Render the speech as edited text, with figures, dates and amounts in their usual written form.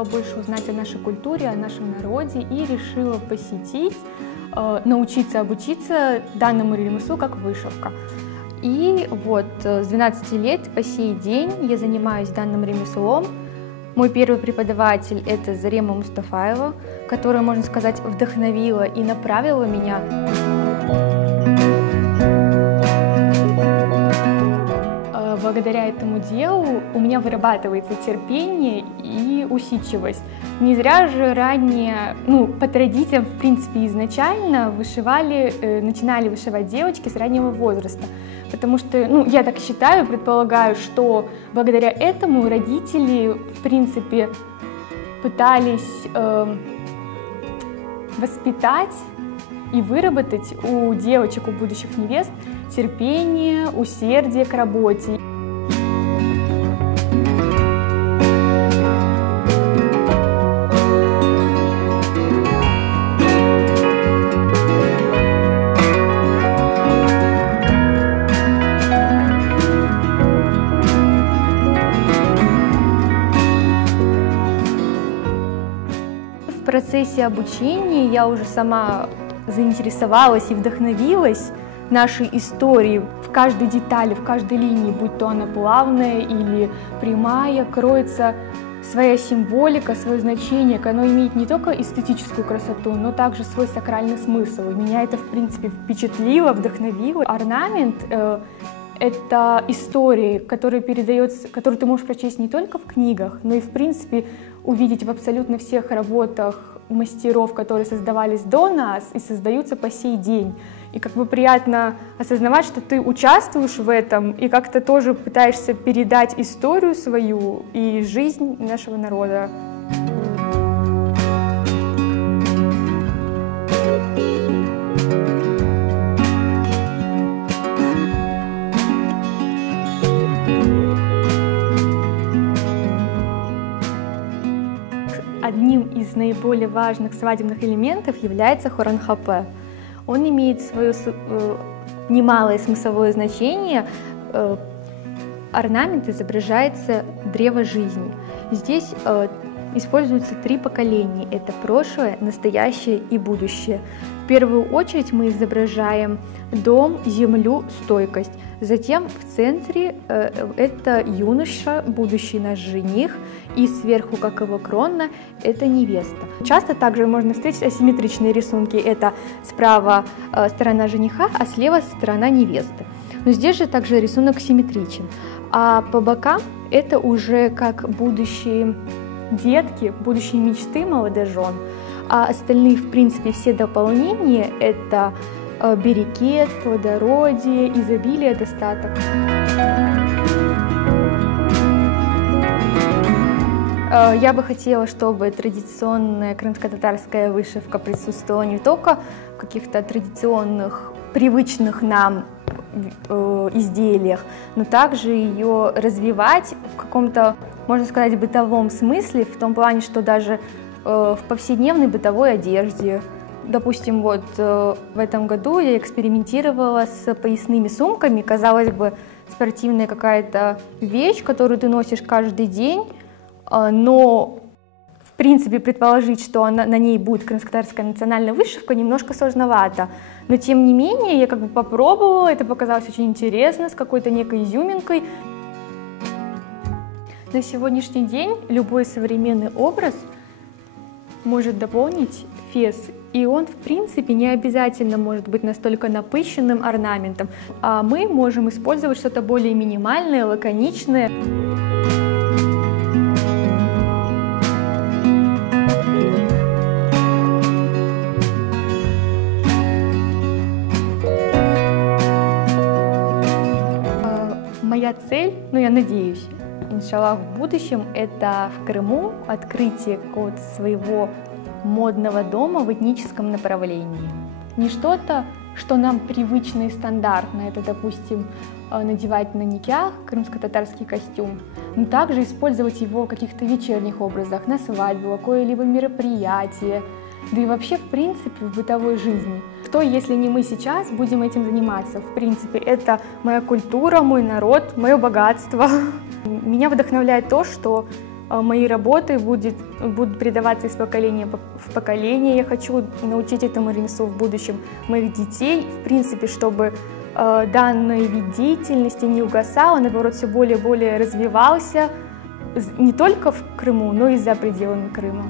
хотела больше узнать о нашей культуре, о нашем народе и решила посетить, научиться обучиться данному ремеслу как вышивка. И вот с 12 лет по сей день я занимаюсь данным ремеслом. Мой первый преподаватель — это Зарема Мустафаева, которая, можно сказать, вдохновила и направила меня. Благодаря этому делу у меня вырабатывается терпение и усидчивость. Не зря же ранее, по традициям, в принципе, изначально начинали вышивать девочки с раннего возраста. Потому что, я так считаю, предполагаю, что благодаря этому родители, в принципе, пытались воспитать и выработать у девочек, у будущих невест терпение, усердие к работе. В процессе обучения я уже сама заинтересовалась и вдохновилась нашей историей. В каждой детали, в каждой линии, будь то она плавная или прямая, кроется своя символика, свое значение. Оно имеет не только эстетическую красоту, но также свой сакральный смысл. И меня это, в принципе, впечатлило, вдохновило. Орнамент — это история, которую ты можешь прочесть не только в книгах, но и, в принципе, увидеть в абсолютно всех работах мастеров, которые создавались до нас и создаются по сей день. И приятно осознавать, что ты участвуешь в этом и как-то тоже пытаешься передать историю свою и жизнь нашего народа. Одним из наиболее важных свадебных элементов является хоранхапе. Он имеет свое немалое смысловое значение. Орнамент изображается древо жизни. Здесь используются 3 поколения. Это прошлое, настоящее и будущее. В первую очередь мы изображаем дом, землю, стойкость. Затем в центре это юноша, будущий наш жених, и сверху, как его крона, это невеста. Часто также можно встретить асимметричные рисунки. Это справа сторона жениха, а слева сторона невесты. Но здесь же также рисунок симметричен. А по бокам это уже как будущие детки, будущие мечты молодожен. А остальные, в принципе, все дополнения — это берекет, плодородие, изобилие, достаток. Я бы хотела, чтобы традиционная крымско-татарская вышивка присутствовала не только в каких-то традиционных, привычных нам изделиях, но также ее развивать в каком-то, можно сказать, бытовом смысле, в том плане, что даже в повседневной бытовой одежде. Допустим, вот в этом году я экспериментировала с поясными сумками. Казалось бы, спортивная какая-то вещь, которую ты носишь каждый день, но в принципе предположить, что на ней будет крымско-татарская национальная вышивка, немножко сложновато. Но тем не менее я попробовала, это показалось очень интересно, с какой-то некой изюминкой. На сегодняшний день любой современный образ может дополнить фес, и он, в принципе, не обязательно может быть настолько напыщенным орнаментом, а мы можем использовать что-то более минимальное, лаконичное. Моя цель, я надеюсь, иншаллах, в будущем, это в Крыму открытие какого-то своего модного дома в этническом направлении. Не что-то, что нам привычно и стандартно, это, допустим, надевать на никях крымско-татарский костюм, но также использовать его в каких-то вечерних образах, на свадьбу, какое-либо мероприятие, да и вообще, в принципе, в бытовой жизни. Кто, если не мы сейчас, будем этим заниматься? В принципе, это моя культура, мой народ, мое богатство. Меня вдохновляет то, что мои работы будут передаваться из поколения в поколение. Я хочу научить этому ремеслу в будущем моих детей, в принципе, чтобы данный вид деятельности не угасал, а наоборот все более и более развивался не только в Крыму, но и за пределами Крыма.